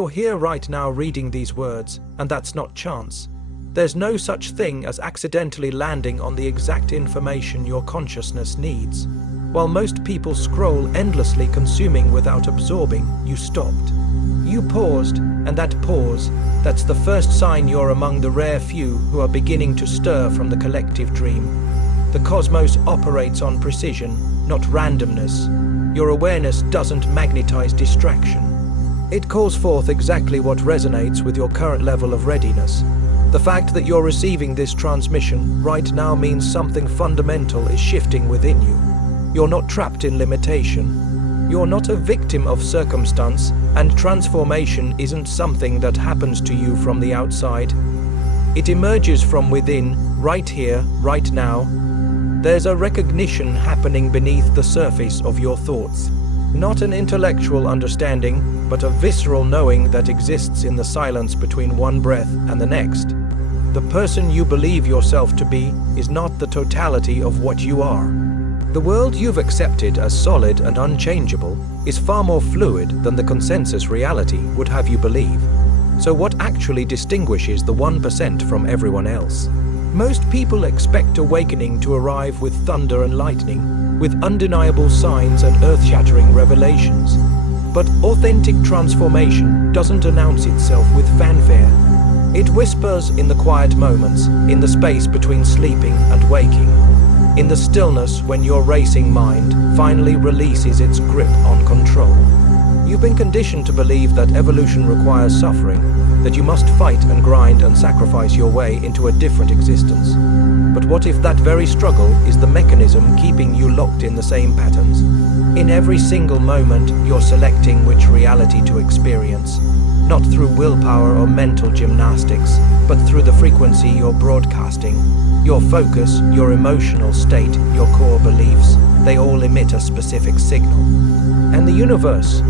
You're here right now reading these words, and that's not chance. There's no such thing as accidentally landing on the exact information your consciousness needs. While most people scroll endlessly consuming without absorbing, you stopped. You paused, and that pause, that's the first sign you're among the rare few who are beginning to stir from the collective dream. The cosmos operates on precision, not randomness. Your awareness doesn't magnetize distraction. It calls forth exactly what resonates with your current level of readiness. The fact that you're receiving this transmission right now means something fundamental is shifting within you. You're not trapped in limitation. You're not a victim of circumstance, and transformation isn't something that happens to you from the outside. It emerges from within, right here, right now. There's a recognition happening beneath the surface of your thoughts. Not an intellectual understanding, but a visceral knowing that exists in the silence between one breath and the next. The person you believe yourself to be is not the totality of what you are. The world you've accepted as solid and unchangeable is far more fluid than the consensus reality would have you believe. So what actually distinguishes the 1% from everyone else? Most people expect awakening to arrive with thunder and lightning, with undeniable signs and earth-shattering revelations. But authentic transformation doesn't announce itself with fanfare. It whispers in the quiet moments, in the space between sleeping and waking, in the stillness when your racing mind finally releases its grip on control. You've been conditioned to believe that evolution requires suffering, that you must fight and grind and sacrifice your way into a different existence. But what if that very struggle is the mechanism keeping you locked in the same patterns? In every single moment, you're selecting which reality to experience, not through willpower or mental gymnastics, but through the frequency you're broadcasting. Your focus, your emotional state, your core beliefs, they all emit a specific signal. And the universe,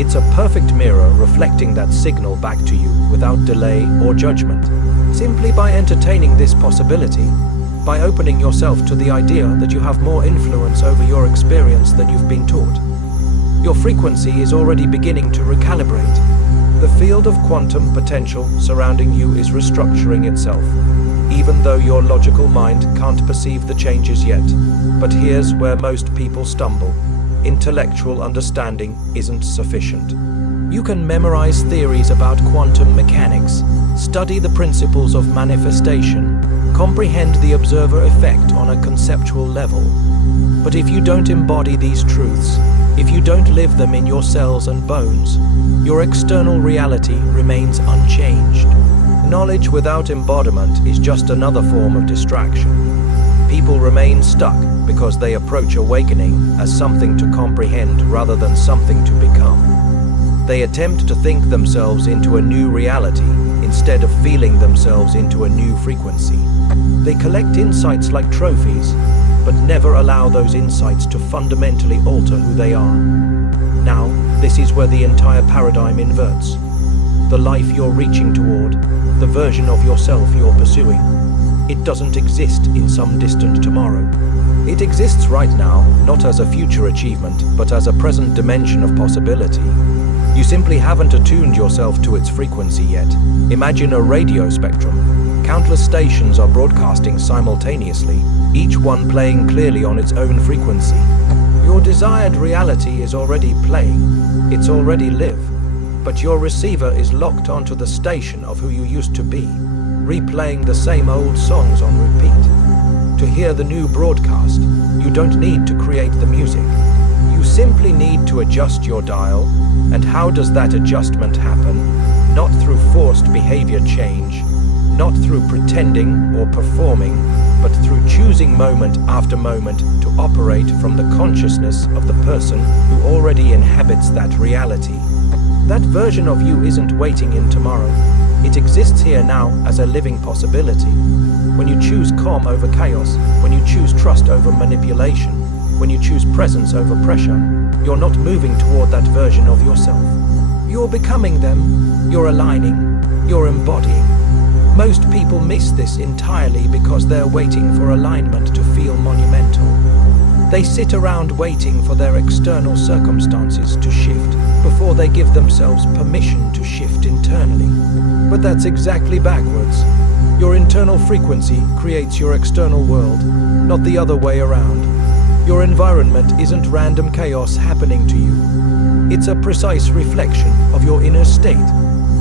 it's a perfect mirror reflecting that signal back to you without delay or judgment. Simply by entertaining this possibility, by opening yourself to the idea that you have more influence over your experience than you've been taught, your frequency is already beginning to recalibrate. The field of quantum potential surrounding you is restructuring itself, even though your logical mind can't perceive the changes yet. But here's where most people stumble. Intellectual understanding isn't sufficient. You can memorize theories about quantum mechanics, study the principles of manifestation, comprehend the observer effect on a conceptual level. But if you don't embody these truths, if you don't live them in your cells and bones, your external reality remains unchanged. Knowledge without embodiment is just another form of distraction. People remain stuck because they approach awakening as something to comprehend rather than something to become. They attempt to think themselves into a new reality instead of feeling themselves into a new frequency. They collect insights like trophies, but never allow those insights to fundamentally alter who they are. Now, this is where the entire paradigm inverts. The life you're reaching toward, the version of yourself you're pursuing, it doesn't exist in some distant tomorrow. It exists right now, not as a future achievement, but as a present dimension of possibility. You simply haven't attuned yourself to its frequency yet. Imagine a radio spectrum. Countless stations are broadcasting simultaneously, each one playing clearly on its own frequency. Your desired reality is already playing, it's already live, but your receiver is locked onto the station of who you used to be, replaying the same old songs on repeat. To hear the new broadcast, you don't need to create the music. You simply need to adjust your dial. And how does that adjustment happen? Not through forced behavior change, not through pretending or performing, but through choosing moment after moment to operate from the consciousness of the person who already inhabits that reality. That version of you isn't waiting in tomorrow. It exists here now as a living possibility. When you choose calm over chaos, when you choose trust over manipulation, when you choose presence over pressure, you're not moving toward that version of yourself. You're becoming them, you're aligning, you're embodying. Most people miss this entirely because they're waiting for alignment to feel monumental. They sit around waiting for their external circumstances to shift before they give themselves permission to shift internally. But that's exactly backwards. Your internal frequency creates your external world, not the other way around. Your environment isn't random chaos happening to you. It's a precise reflection of your inner state.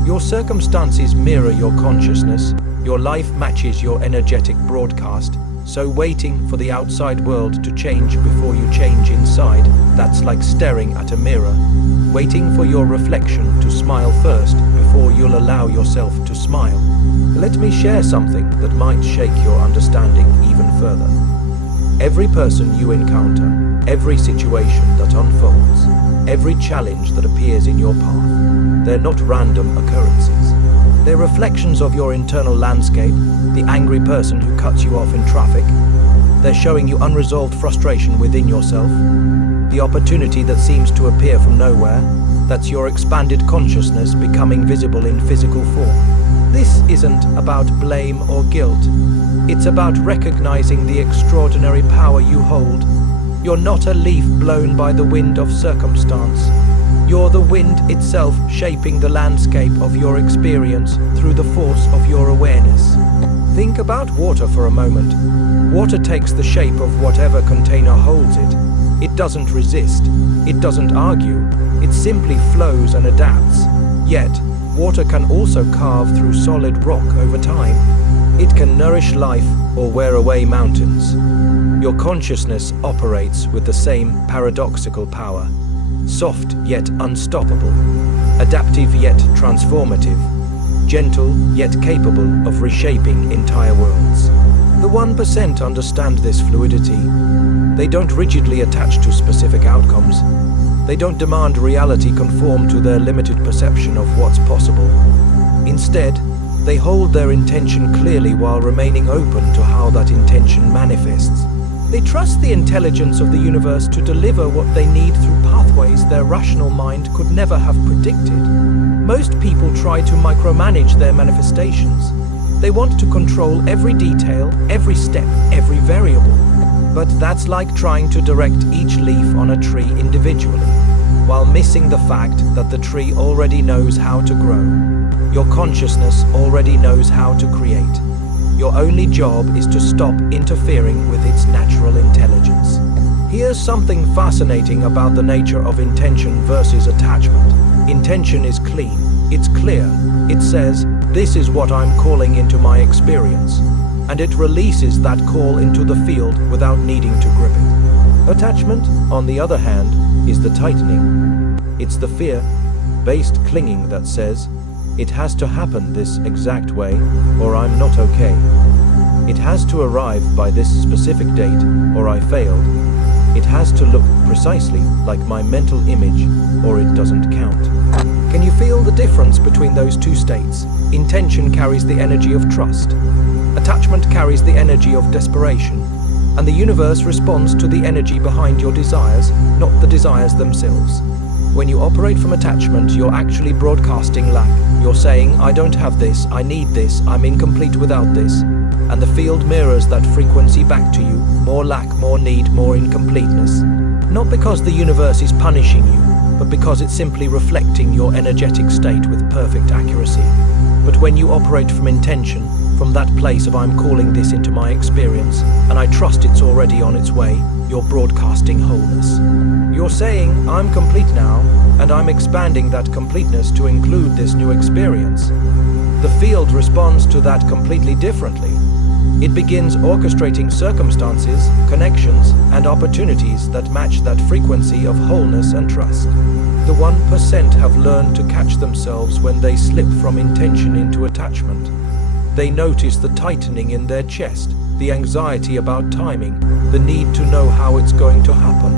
Your circumstances mirror your consciousness. Your life matches your energetic broadcast. So waiting for the outside world to change before you change inside, that's like staring at a mirror. Waiting for your reflection to smile first before you'll allow yourself to smile. Let me share something that might shake your understanding even further. Every person you encounter, every situation that unfolds, every challenge that appears in your path, they're not random occurrences. They're reflections of your internal landscape, the angry person who cuts you off in traffic. They're showing you unresolved frustration within yourself, the opportunity that seems to appear from nowhere. That's your expanded consciousness becoming visible in physical form. This isn't about blame or guilt. It's about recognizing the extraordinary power you hold. You're not a leaf blown by the wind of circumstance. You're the wind itself shaping the landscape of your experience through the force of your awareness. Think about water for a moment. Water takes the shape of whatever container holds it. It doesn't resist. It doesn't argue. It simply flows and adapts. Yet, water can also carve through solid rock over time. It can nourish life or wear away mountains. Your consciousness operates with the same paradoxical power. Soft yet unstoppable, adaptive yet transformative, gentle yet capable of reshaping entire worlds. The 1% understand this fluidity. They don't rigidly attach to specific outcomes. They don't demand reality conform to their limited perception of what's possible. Instead, they hold their intention clearly while remaining open to how that intention manifests. They trust the intelligence of the universe to deliver what they need through pathways their rational mind could never have predicted. Most people try to micromanage their manifestations. They want to control every detail, every step, every variable. But that's like trying to direct each leaf on a tree individually, while missing the fact that the tree already knows how to grow. Your consciousness already knows how to create. Your only job is to stop interfering with its natural intelligence. Here's something fascinating about the nature of intention versus attachment. Intention is clean, it's clear. It says, this is what I'm calling into my experience. And it releases that call into the field without needing to grip it. Attachment, on the other hand, is the tightening. It's the fear-based clinging that says, it has to happen this exact way, or I'm not okay. It has to arrive by this specific date, or I failed. It has to look precisely like my mental image, or it doesn't count. Can you feel the difference between those two states? Intention carries the energy of trust. Attachment carries the energy of desperation. And the universe responds to the energy behind your desires, not the desires themselves. When you operate from attachment, you're actually broadcasting lack. You're saying, I don't have this, I need this, I'm incomplete without this. And the field mirrors that frequency back to you. More lack, more need, more incompleteness. Not because the universe is punishing you, but because it's simply reflecting your energetic state with perfect accuracy. But when you operate from intention, from that place of I'm calling this into my experience, and I trust it's already on its way, you're broadcasting wholeness. You're saying, I'm complete now, and I'm expanding that completeness to include this new experience. The field responds to that completely differently. It begins orchestrating circumstances, connections, and opportunities that match that frequency of wholeness and trust. The 1% have learned to catch themselves when they slip from intention into attachment. They notice the tightening in their chest, the anxiety about timing, the need to know how it's going to happen.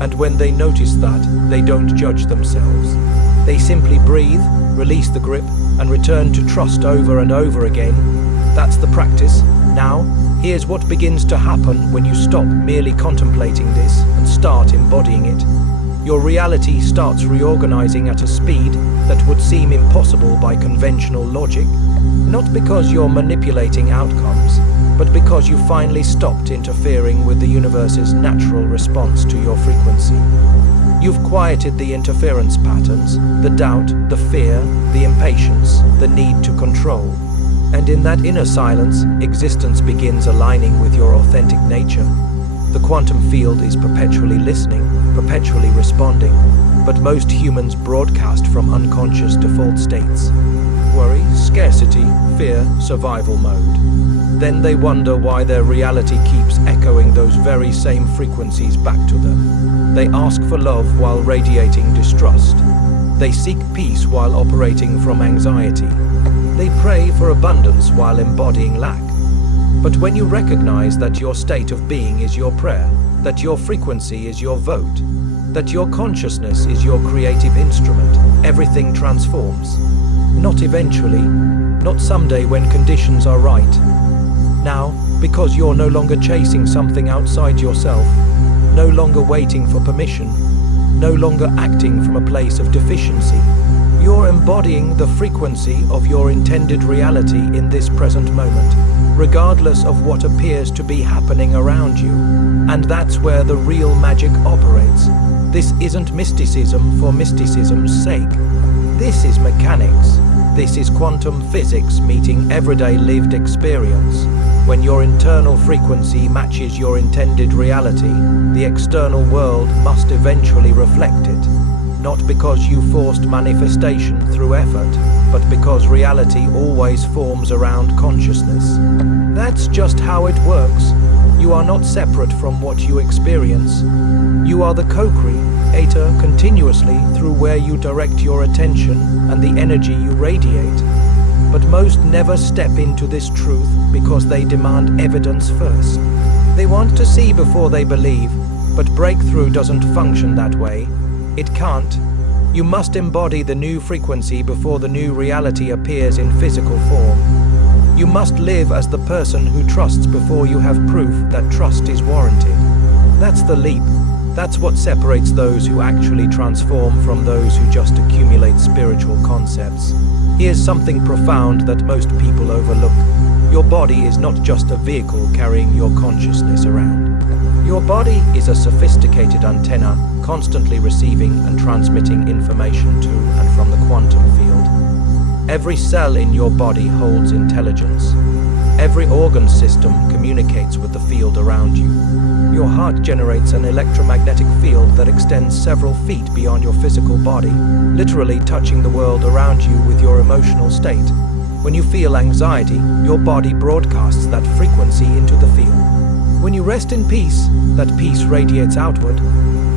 And when they notice that, they don't judge themselves. They simply breathe, release the grip, and return to trust over and over again. That's the practice. Now, here's what begins to happen when you stop merely contemplating this and start embodying it. your reality starts reorganizing at a speed that would seem impossible by conventional logic, not because you're manipulating outcomes, but because you finally stopped interfering with the universe's natural response to your frequency. You've quieted the interference patterns, the doubt, the fear, the impatience, the need to control. And in that inner silence, existence begins aligning with your authentic nature. The quantum field is perpetually listening, perpetually responding, but most humans broadcast from unconscious default states. Worry, scarcity, fear, survival mode. Then they wonder why their reality keeps echoing those very same frequencies back to them. They ask for love while radiating distrust. They seek peace while operating from anxiety. They pray for abundance while embodying lack. But when you recognize that your state of being is your prayer, that your frequency is your vote, that your consciousness is your creative instrument, everything transforms. Not eventually, not someday when conditions are right. Now, because you're no longer chasing something outside yourself, no longer waiting for permission, no longer acting from a place of deficiency. You're embodying the frequency of your intended reality in this present moment, regardless of what appears to be happening around you. And that's where the real magic operates. This isn't mysticism for mysticism's sake. This is mechanics. This is quantum physics meeting everyday lived experience. When your internal frequency matches your intended reality, the external world must eventually reflect it. Not because you forced manifestation through effort, but because reality always forms around consciousness. That's just how it works. You are not separate from what you experience. You are the co-creator continuously through where you direct your attention and the energy you radiate. But most never step into this truth because they demand evidence first. They want to see before they believe, but breakthrough doesn't function that way. It can't. You must embody the new frequency before the new reality appears in physical form. You must live as the person who trusts before you have proof that trust is warranted. That's the leap. That's what separates those who actually transform from those who just accumulate spiritual concepts. Here's something profound that most people overlook. Your body is not just a vehicle carrying your consciousness around. Your body is a sophisticated antenna, constantly receiving and transmitting information to and from the quantum field. Every cell in your body holds intelligence. Every organ system communicates with the field around you. Your heart generates an electromagnetic field that extends several feet beyond your physical body, literally touching the world around you with your emotional state. When you feel anxiety, your body broadcasts that frequency into the field. When you rest in peace, that peace radiates outward,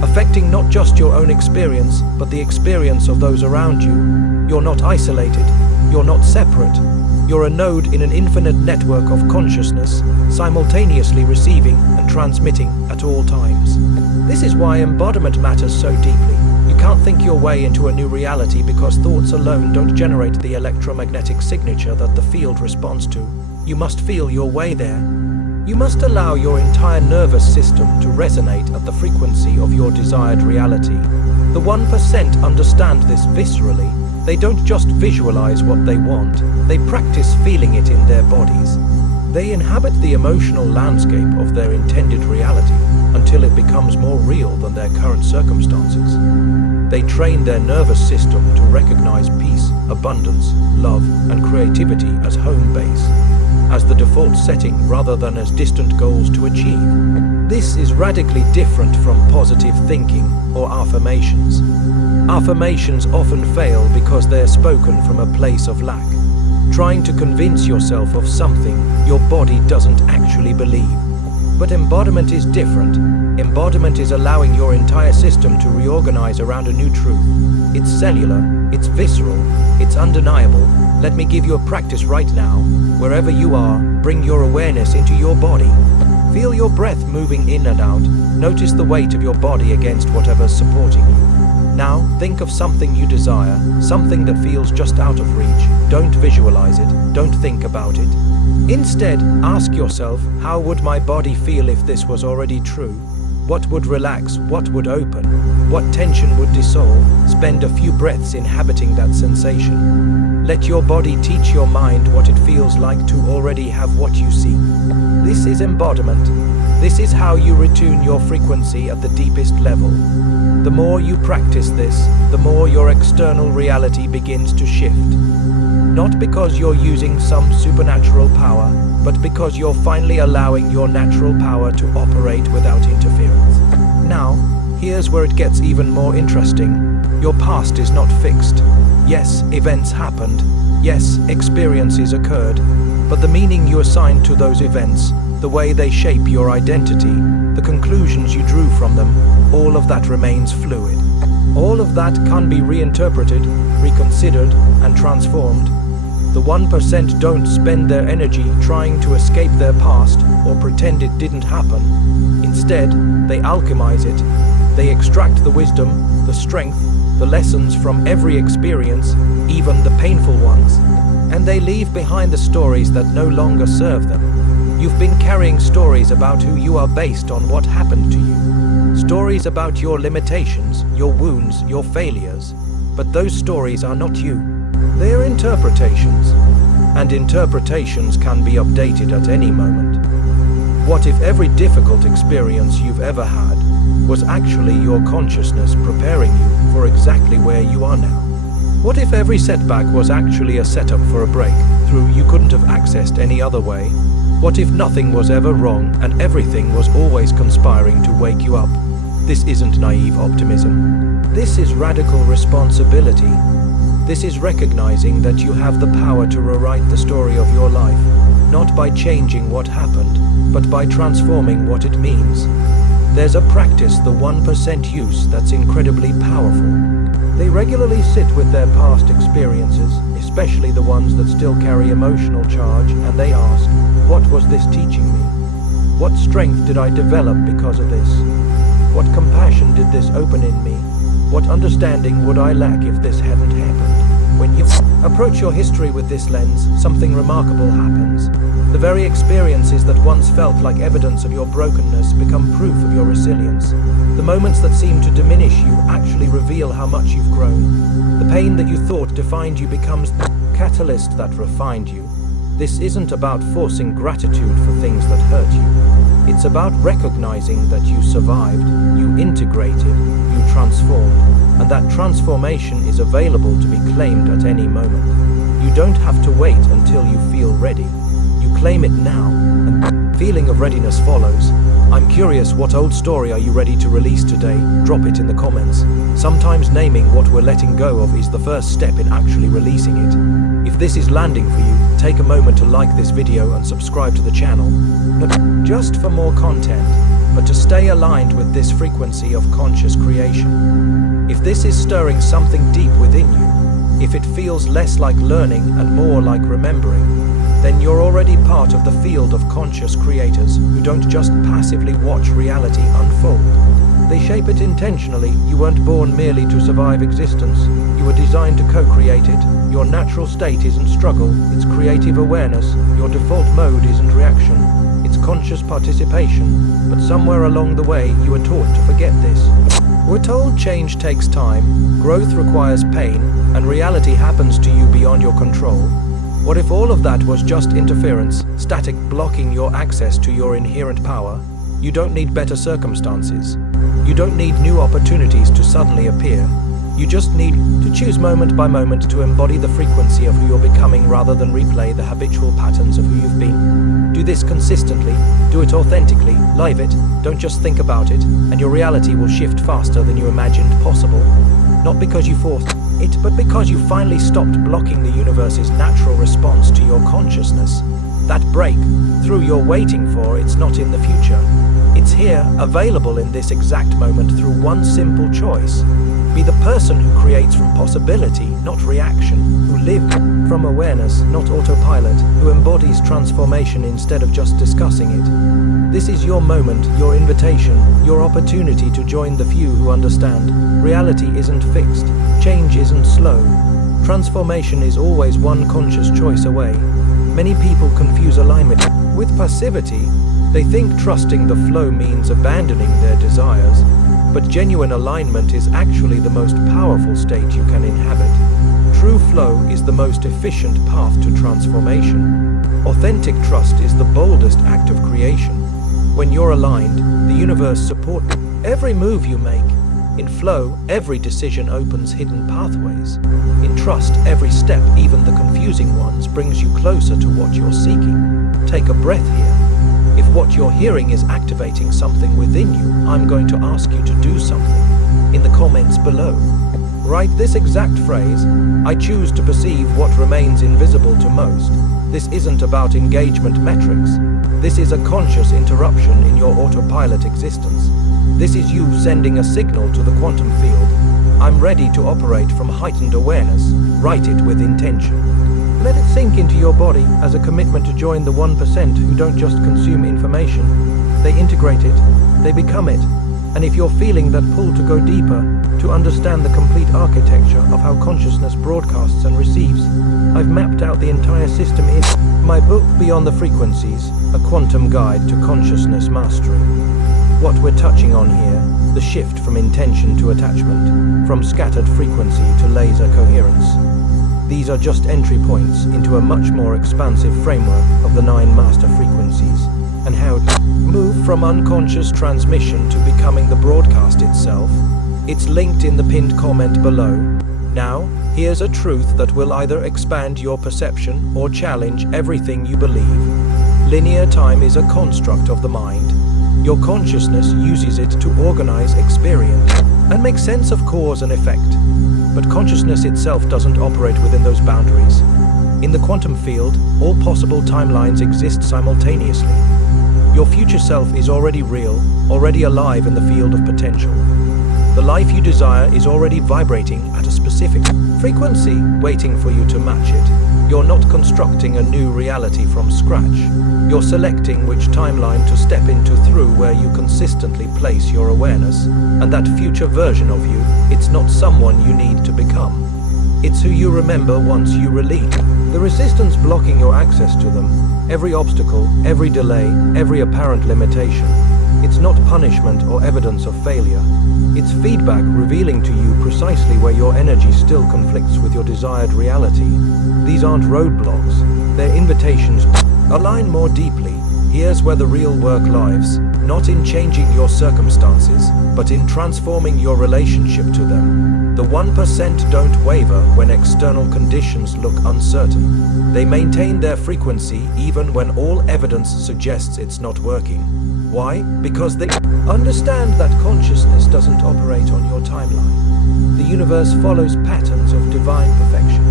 affecting not just your own experience, but the experience of those around you. You're not isolated. You're not separate. You're a node in an infinite network of consciousness, simultaneously receiving and transmitting at all times. This is why embodiment matters so deeply. You can't think your way into a new reality because thoughts alone don't generate the electromagnetic signature that the field responds to. You must feel your way there. You must allow your entire nervous system to resonate at the frequency of your desired reality. The 1% understand this viscerally. They don't just visualize what they want, they practice feeling it in their bodies. They inhabit the emotional landscape of their intended reality until it becomes more real than their current circumstances. They train their nervous system to recognize peace, abundance, love, and creativity as home base, as the default setting rather than as distant goals to achieve. This is radically different from positive thinking or affirmations. Affirmations often fail because they're spoken from a place of lack, trying to convince yourself of something your body doesn't actually believe. But embodiment is different. Embodiment is allowing your entire system to reorganize around a new truth. It's cellular, it's visceral, it's undeniable. Let me give you a practice right now. Wherever you are, bring your awareness into your body. Feel your breath moving in and out. Notice the weight of your body against whatever's supporting you. Now, think of something you desire, something that feels just out of reach. Don't visualize it, don't think about it. Instead, ask yourself, how would my body feel if this was already true? What would relax? What would open? What tension would dissolve? Spend a few breaths inhabiting that sensation. Let your body teach your mind what it feels like to already have what you seek. This is embodiment. This is how you retune your frequency at the deepest level. The more you practice this, the more your external reality begins to shift. Not because you're using some supernatural power, but because you're finally allowing your natural power to operate without interference. Now, here's where it gets even more interesting. Your past is not fixed. Yes, events happened. Yes, experiences occurred. But the meaning you assign to those events, the way they shape your identity, the conclusions you drew from them, all of that remains fluid. All of that can be reinterpreted, reconsidered, and transformed. The 1% don't spend their energy trying to escape their past or pretend it didn't happen. Instead, they alchemize it. They extract the wisdom, the strength, the lessons from every experience, even the painful ones. And they leave behind the stories that no longer serve them. You've been carrying stories about who you are based on what happened to you. Stories about your limitations, your wounds, your failures. But those stories are not you. They're interpretations. And interpretations can be updated at any moment. What if every difficult experience you've ever had was actually your consciousness preparing you for exactly where you are now? What if every setback was actually a setup for a breakthrough you couldn't have accessed any other way? What if nothing was ever wrong and everything was always conspiring to wake you up? This isn't naive optimism. This is radical responsibility. This is recognizing that you have the power to rewrite the story of your life, not by changing what happened, but by transforming what it means. There's a practice, the 1% use, that's incredibly powerful. They regularly sit with their past experiences, especially the ones that still carry emotional charge, and they ask, what was this teaching me? What strength did I develop because of this? What compassion did this open in me? What understanding would I lack if this hadn't happened? When you approach your history with this lens, something remarkable happens. The very experiences that once felt like evidence of your brokenness become proof of your resilience. The moments that seem to diminish you actually reveal how much you've grown. The pain that you thought defined you becomes the catalyst that refined you. This isn't about forcing gratitude for things that hurt you. It's about recognizing that you survived, you integrated, you transformed, and that transformation is available to be claimed at any moment. You don't have to wait until you feel ready. You claim it now, and the feeling of readiness follows. I'm curious, what old story are you ready to release today? Drop it in the comments. Sometimes naming what we're letting go of is the first step in actually releasing it. If this is landing for you, take a moment to like this video and subscribe to the channel. Not just for more content, but to stay aligned with this frequency of conscious creation. If this is stirring something deep within you, if it feels less like learning and more like remembering, then you're already part of the field of conscious creators who don't just passively watch reality unfold. They shape it intentionally. You weren't born merely to survive existence. You were designed to co-create it. Your natural state isn't struggle, it's creative awareness. Your default mode isn't reaction, it's conscious participation. But somewhere along the way, you were taught to forget this. We're told change takes time, growth requires pain, and reality happens to you beyond your control. What if all of that was just interference, static, blocking your access to your inherent power? You don't need better circumstances. You don't need new opportunities to suddenly appear. You just need to choose moment by moment to embody the frequency of who you're becoming rather than replay the habitual patterns of who you've been. Do this consistently, do it authentically, live it, don't just think about it, and your reality will shift faster than you imagined possible. Not because you forced it, but because you finally stopped blocking the universe's natural response to your consciousness. That breakthrough you're waiting for, it's not in the future. It's here, available in this exact moment through one simple choice. Be the person who creates from possibility, not reaction, who lives from awareness, not autopilot, who embodies transformation instead of just discussing it. This is your moment, your invitation, your opportunity to join the few who understand. Reality isn't fixed, change isn't slow. Transformation is always one conscious choice away. Many people confuse alignment with passivity, They think trusting the flow means abandoning their desires, but genuine alignment is actually the most powerful state you can inhabit. True flow is the most efficient path to transformation. Authentic trust is the boldest act of creation. When you're aligned, the universe supports every move you make. In flow, every decision opens hidden pathways. In trust, every step, even the confusing ones, brings you closer to what you're seeking. Take a breath here. If what you're hearing is activating something within you, I'm going to ask you to do something. In the comments below, write this exact phrase: I choose to perceive what remains invisible to most. This isn't about engagement metrics. This is a conscious interruption in your autopilot existence. This is you sending a signal to the quantum field. I'm ready to operate from heightened awareness. Write it with intention. Let it sink into your body as a commitment to join the 1% who don't just consume information. They integrate it, they become it. And if you're feeling that pull to go deeper, to understand the complete architecture of how consciousness broadcasts and receives, I've mapped out the entire system in my book, Beyond the Frequencies, a quantum guide to consciousness mastery. What we're touching on here, the shift from intention to attachment, from scattered frequency to laser coherence. These are just entry points into a much more expansive framework of the 9 master frequencies, and how to move from unconscious transmission to becoming the broadcast itself. It's linked in the pinned comment below. Now, here's a truth that will either expand your perception or challenge everything you believe. Linear time is a construct of the mind. Your consciousness uses it to organize experience and make sense of cause and effect. But consciousness itself doesn't operate within those boundaries. In the quantum field, all possible timelines exist simultaneously. Your future self is already real, already alive in the field of potential. The life you desire is already vibrating at a specific frequency, waiting for you to match it. You're not constructing a new reality from scratch. You're selecting which timeline to step into through where you consistently place your awareness. And that future version of you, it's not someone you need to become. It's who you remember once you release the resistance blocking your access to them. Every obstacle, every delay, every apparent limitation. It's not punishment or evidence of failure. It's feedback revealing to you precisely where your energy still conflicts with your desired reality. These aren't roadblocks, they're invitations to align more deeply. Here's where the real work lies, not in changing your circumstances, but in transforming your relationship to them. The 1% don't waver when external conditions look uncertain. They maintain their frequency even when all evidence suggests it's not working. Why? Because they understand that consciousness doesn't operate on your timeline. The universe follows patterns of divine perfection.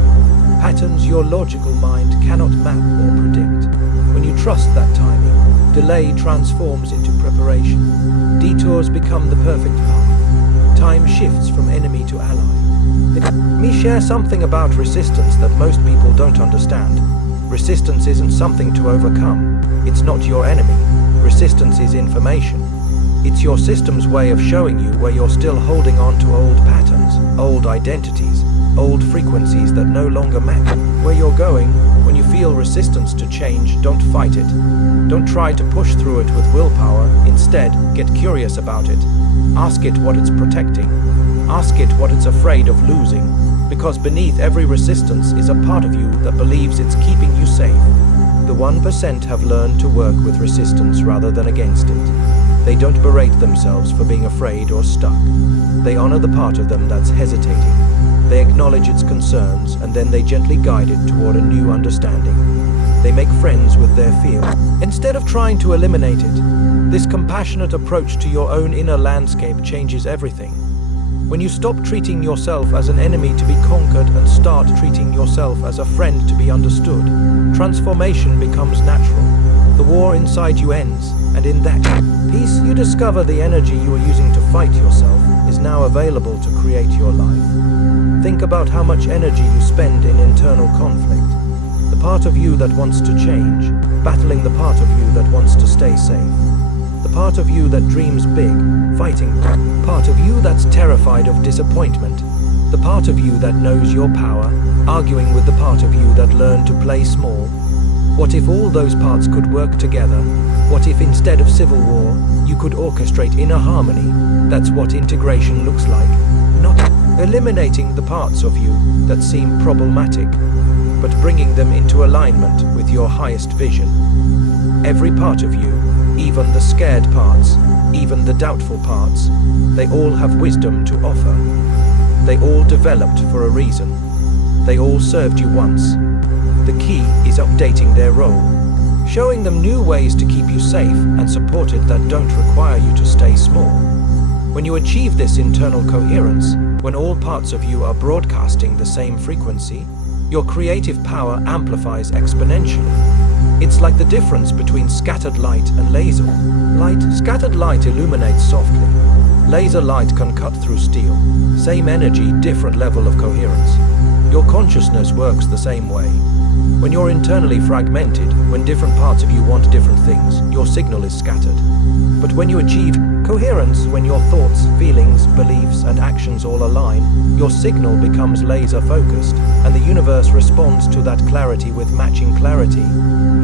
Patterns your logical mind cannot map or predict. When you trust that timing, delay transforms into preparation. Detours become the perfect path. Time shifts from enemy to ally. Let me share something about resistance that most people don't understand. Resistance isn't something to overcome. It's not your enemy. Resistance is information. It's your system's way of showing you where you're still holding on to old patterns, old identities, old frequencies that no longer match where you're going. When you feel resistance to change, don't fight it. Don't try to push through it with willpower. Instead, get curious about it. Ask it what it's protecting. Ask it what it's afraid of losing. Because beneath every resistance is a part of you that believes it's keeping you safe. The 1% have learned to work with resistance rather than against it. They don't berate themselves for being afraid or stuck. They honor the part of them that's hesitating. They acknowledge its concerns, and then they gently guide it toward a new understanding. They make friends with their fear, instead of trying to eliminate it. This compassionate approach to your own inner landscape changes everything. When you stop treating yourself as an enemy to be conquered and start treating yourself as a friend to be understood, transformation becomes natural. The war inside you ends, and in that peace you discover the energy you were using to fight yourself is now available to create your life. Think about how much energy you spend in internal conflict. The part of you that wants to change, battling the part of you that wants to stay safe. The part of you that dreams big, fighting. Part of you that's terrified of disappointment. The part of you that knows your power, arguing with the part of you that learned to play small. What if all those parts could work together? What if instead of civil war, you could orchestrate inner harmony? That's what integration looks like. Not eliminating the parts of you that seem problematic, but bringing them into alignment with your highest vision. Every part of you, even the scared parts, even the doubtful parts, they all have wisdom to offer. They all developed for a reason. They all served you once. The key is updating their role, showing them new ways to keep you safe and supported that don't require you to stay small. When you achieve this internal coherence, when all parts of you are broadcasting the same frequency, your creative power amplifies exponentially. It's like the difference between scattered light and laser light. Scattered light illuminates softly. Laser light can cut through steel. Same energy, different level of coherence. Your consciousness works the same way. When you're internally fragmented, when different parts of you want different things, your signal is scattered. But when you achieve coherence, when your thoughts, feelings, beliefs, and actions all align, your signal becomes laser-focused, and the universe responds to that clarity with matching clarity.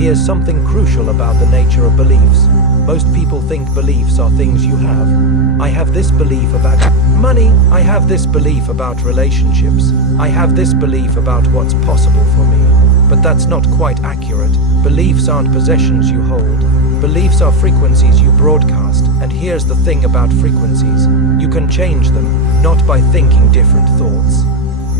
Here's something crucial about the nature of beliefs. Most people think beliefs are things you have. I have this belief about money. I have this belief about relationships. I have this belief about what's possible for me. But that's not quite accurate. Beliefs aren't possessions you hold. Beliefs are frequencies you broadcast, and here's the thing about frequencies. You can change them, not by thinking different thoughts,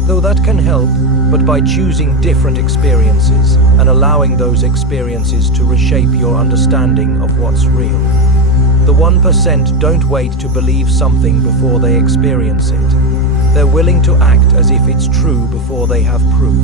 though that can help, but by choosing different experiences and allowing those experiences to reshape your understanding of what's real. The 1% don't wait to believe something before they experience it. They're willing to act as if it's true before they have proof.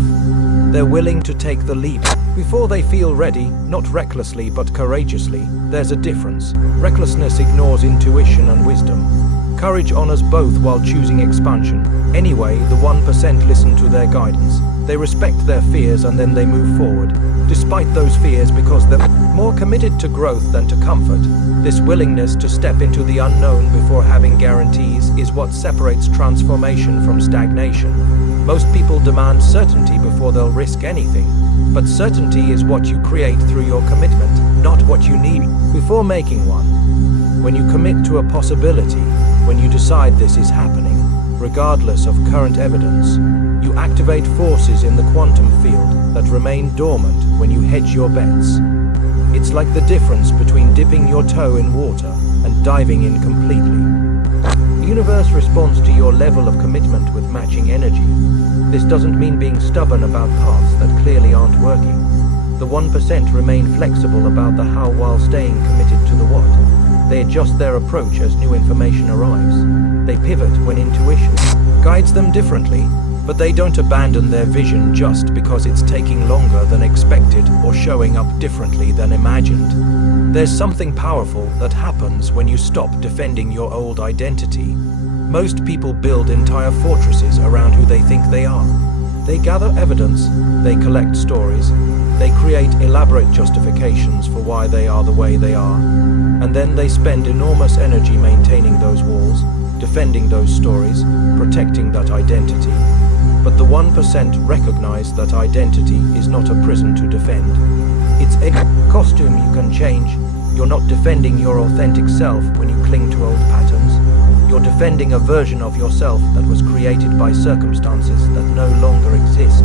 They're willing to take the leap before they feel ready, not recklessly but courageously. There's a difference. Recklessness ignores intuition and wisdom. Courage honors both while choosing expansion. Anyway, the 1% listen to their guidance. They respect their fears and then they move forward, despite those fears, because they're more committed to growth than to comfort. This willingness to step into the unknown before having guarantees is what separates transformation from stagnation. Most people demand certainty before they'll risk anything, but certainty is what you create through your commitment, not what you need before making one. When you commit to a possibility, when you decide this is happening, regardless of current evidence, you activate forces in the quantum field that remain dormant when you hedge your bets. It's like the difference between dipping your toe in water and diving in completely. The universe responds to your level of commitment with matching energy. This doesn't mean being stubborn about paths that clearly aren't working. The 1% remain flexible about the how while staying committed to the what. They adjust their approach as new information arrives. They pivot when intuition guides them differently, but they don't abandon their vision just because it's taking longer than expected or showing up differently than imagined. There's something powerful that happens when you stop defending your old identity. Most people build entire fortresses around who they think they are. They gather evidence, they collect stories, they create elaborate justifications for why they are the way they are, and then they spend enormous energy maintaining those walls, defending those stories, protecting that identity. But the 1% recognize that identity is not a prison to defend. It's a costume you can change. You're not defending your authentic self when you cling to old patterns. You're defending a version of yourself that was created by circumstances that no longer exist.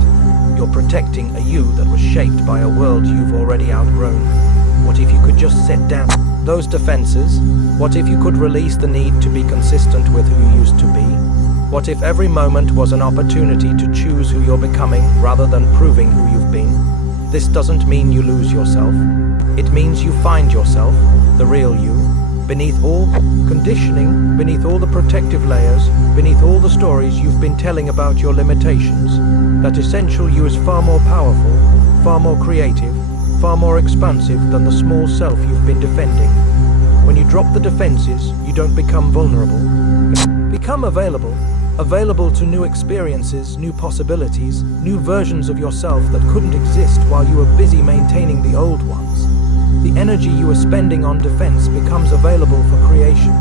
You're protecting a you that was shaped by a world you've already outgrown. What if you could just set down those defenses? What if you could release the need to be consistent with who you used to be? What if every moment was an opportunity to choose who you're becoming rather than proving who you've been? This doesn't mean you lose yourself. It means you find yourself, the real you, beneath all conditioning, beneath all the protective layers, beneath all the stories you've been telling about your limitations. That essential you is far more powerful, far more creative, far more expansive than the small self you've been defending. When you drop the defenses, you don't become vulnerable. Become available to new experiences, new possibilities, new versions of yourself that couldn't exist while you were busy maintaining the old ones. The energy you are spending on defense becomes available for creation,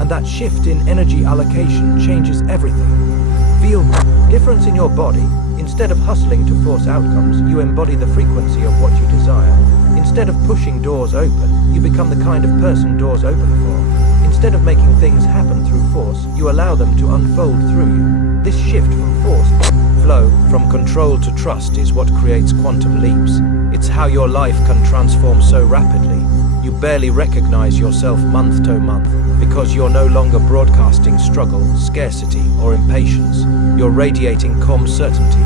and that shift in energy allocation changes everything. Feel difference in your body, Instead of hustling to force outcomes, you embody the frequency of what you desire. Instead of pushing doors open, you become the kind of person doors open for. Instead of making things happen through force, you allow them to unfold through you. This shift from force, flow, from control to trust is what creates quantum leaps. It's how your life can transform so rapidly. You barely recognize yourself month to month because you're no longer broadcasting struggle, scarcity, or impatience. You're radiating calm certainty.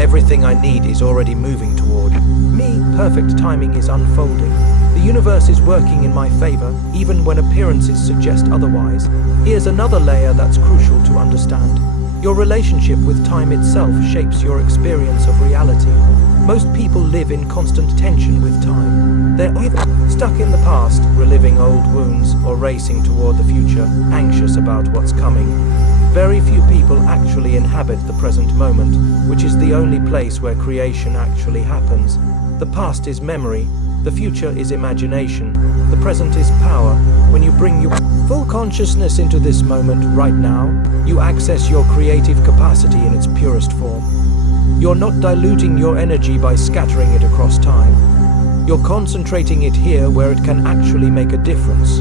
Everything I need is already moving toward me. Perfect timing is unfolding. The universe is working in my favor, even when appearances suggest otherwise. Here's another layer that's crucial to understand. Your relationship with time itself shapes your experience of reality. Most people live in constant tension with time. They're either stuck in the past, reliving old wounds, or racing toward the future, anxious about what's coming. Very few people actually inhabit the present moment, which is the only place where creation actually happens. The past is memory, the future is imagination, the present is power. When you bring your full consciousness into this moment right now, you access your creative capacity in its purest form. You're not diluting your energy by scattering it across time. You're concentrating it here where it can actually make a difference.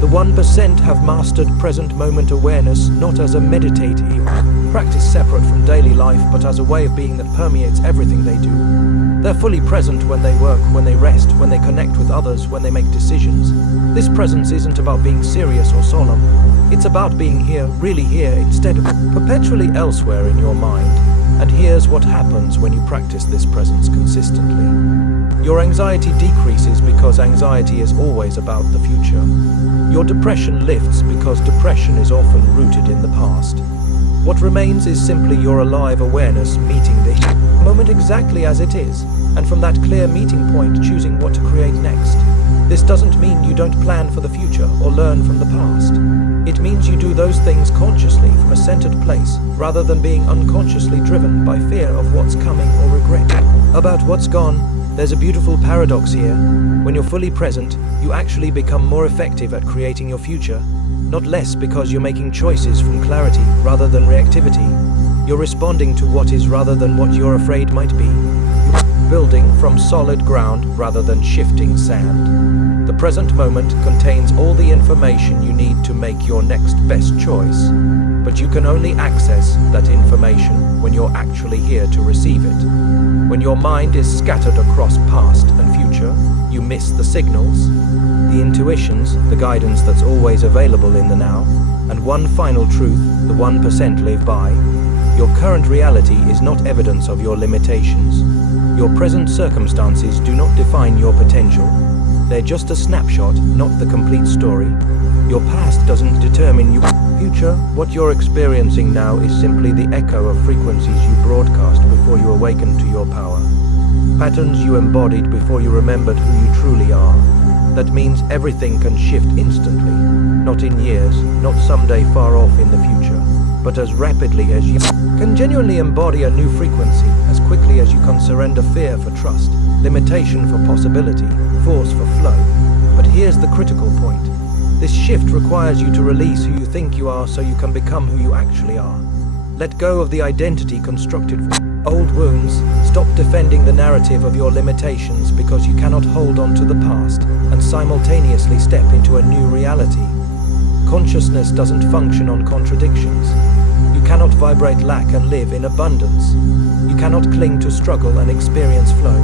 The 1% have mastered present moment awareness not as a meditative practice separate from daily life, but as a way of being that permeates everything they do. They're fully present when they work, when they rest, when they connect with others, when they make decisions. This presence isn't about being serious or solemn. It's about being here, really here, instead of perpetually elsewhere in your mind. And here's what happens when you practice this presence consistently. Your anxiety decreases because anxiety is always about the future. Your depression lifts because depression is often rooted in the past. What remains is simply your alive awareness meeting the moment exactly as it is, and from that clear meeting point choosing what to create next. This doesn't mean you don't plan for the future or learn from the past. It means you do those things consciously from a centered place, rather than being unconsciously driven by fear of what's coming or regret about what's gone. There's a beautiful paradox here. When you're fully present, you actually become more effective at creating your future, not less, because you're making choices from clarity rather than reactivity. You're responding to what is rather than what you're afraid might be. You're building from solid ground rather than shifting sand. The present moment contains all the information you need to make your next best choice, but you can only access that information when you're actually here to receive it. When your mind is scattered across past and future, you miss the signals, the intuitions, the guidance that's always available in the now. And one final truth the 1% live by: your current reality is not evidence of your limitations. Your present circumstances do not define your potential. They're just a snapshot, not the complete story. Your past doesn't determine your future. What you're experiencing now is simply the echo of frequencies you broadcast before you awakened to your power. Patterns you embodied before you remembered who you truly are. That means everything can shift instantly, not in years, not someday far off in the future, but as rapidly as you can genuinely embody a new frequency, as quickly as you can surrender fear for trust, limitation for possibility, force for flow. But here's the critical point. This shift requires you to release who you think you are so you can become who you actually are. Let go of the identity constructed from old wounds. Stop defending the narrative of your limitations because you cannot hold on to the past and simultaneously step into a new reality. Consciousness doesn't function on contradictions. You cannot vibrate lack and live in abundance. You cannot cling to struggle and experience flow.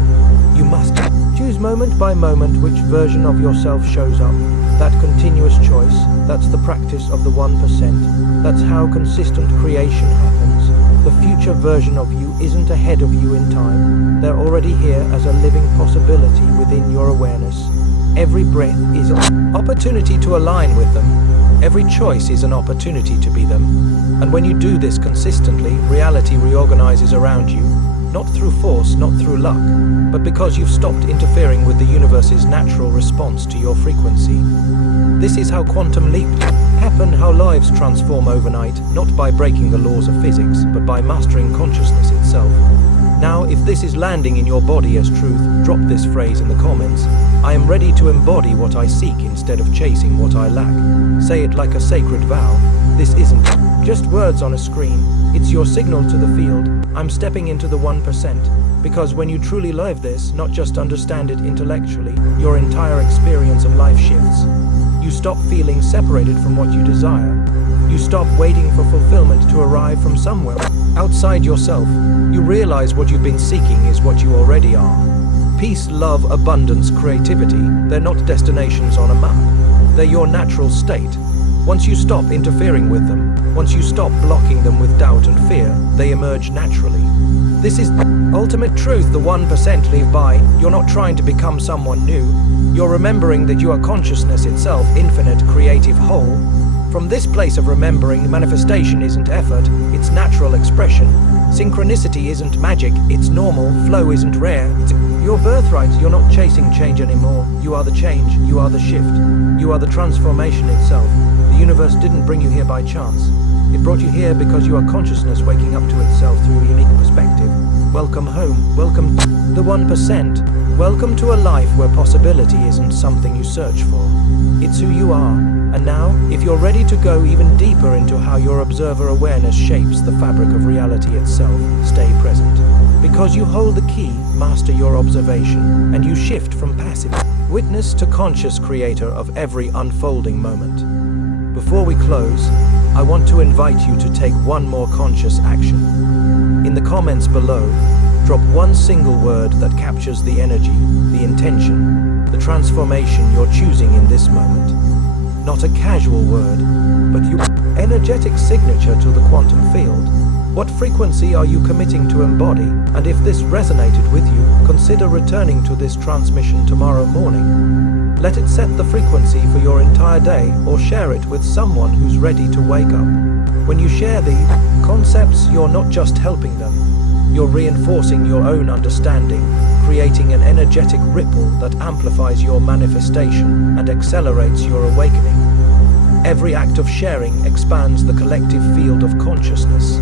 You must choose moment by moment which version of yourself shows up. That continuous choice, that's the practice of the 1%. That's how consistent creation happens. The future version of you isn't ahead of you in time. They're already here as a living possibility within your awareness. Every breath is an opportunity to align with them. Every choice is an opportunity to be them. And when you do this consistently, reality reorganizes around you, not through force, not through luck, but because you've stopped interfering with the universe's natural response to your frequency. This is how quantum leaps happen, how lives transform overnight, not by breaking the laws of physics, but by mastering consciousness itself. Now, if this is landing in your body as truth, drop this phrase in the comments. I am ready to embody what I seek instead of chasing what I lack. Say it like a sacred vow. This isn't just words on a screen. It's your signal to the field. I'm stepping into the 1%. Because when you truly live this, not just understand it intellectually, your entire experience of life shifts. You stop feeling separated from what you desire. You stop waiting for fulfillment to arrive from somewhere outside yourself. You realize what you've been seeking is what you already are. Peace, love, abundance, creativity, they're not destinations on a map. They're your natural state. Once you stop interfering with them, once you stop blocking them with doubt and fear, they emerge naturally. This is ultimate truth the 1% leave by. You're not trying to become someone new. You're remembering that you are consciousness itself, infinite, creative, whole. From this place of remembering, manifestation isn't effort, it's natural expression. Synchronicity isn't magic, it's normal. Flow isn't rare, it's your birthright. You're not chasing change anymore. You are the change, you are the shift. You are the transformation itself. The universe didn't bring you here by chance. It brought you here because you are consciousness waking up to itself through a unique perspective. Welcome home, welcome to the 1%. Welcome to a life where possibility isn't something you search for. It's who you are. And now, if you're ready to go even deeper into how your observer awareness shapes the fabric of reality itself, stay present. Because you hold the key, master your observation, and you shift from passive witness to conscious creator of every unfolding moment. Before we close, I want to invite you to take one more conscious action. In the comments below, drop one single word that captures the energy, the intention, the transformation you're choosing in this moment. Not a casual word, but your energetic signature to the quantum field. What frequency are you committing to embody? And if this resonated with you, consider returning to this transmission tomorrow morning. Let it set the frequency for your entire day, or share it with someone who's ready to wake up. When you share the concepts, you're not just helping them. You're reinforcing your own understanding, creating an energetic ripple that amplifies your manifestation and accelerates your awakening. Every act of sharing expands the collective field of consciousness.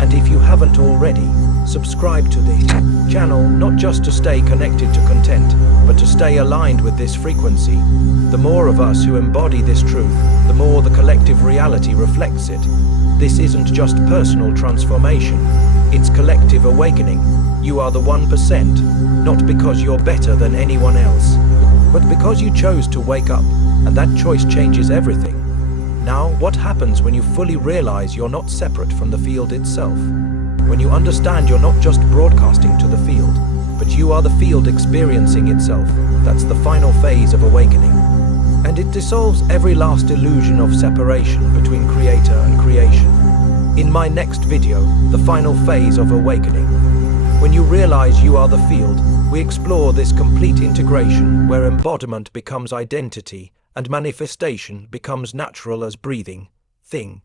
And if you haven't already, subscribe to the channel, not just to stay connected to content, but to stay aligned with this frequency. The more of us who embody this truth, the more the collective reality reflects it. This isn't just personal transformation, it's collective awakening. You are the 1%, not because you're better than anyone else, but because you chose to wake up, and that choice changes everything. Now, what happens when you fully realize you're not separate from the field itself? When you understand you're not just broadcasting to the field, but you are the field experiencing itself, that's the final phase of awakening. And it dissolves every last illusion of separation between creator and creation. In my next video, the final phase of awakening. When you realize you are the field, we explore this complete integration where embodiment becomes identity and manifestation becomes natural as breathing thing.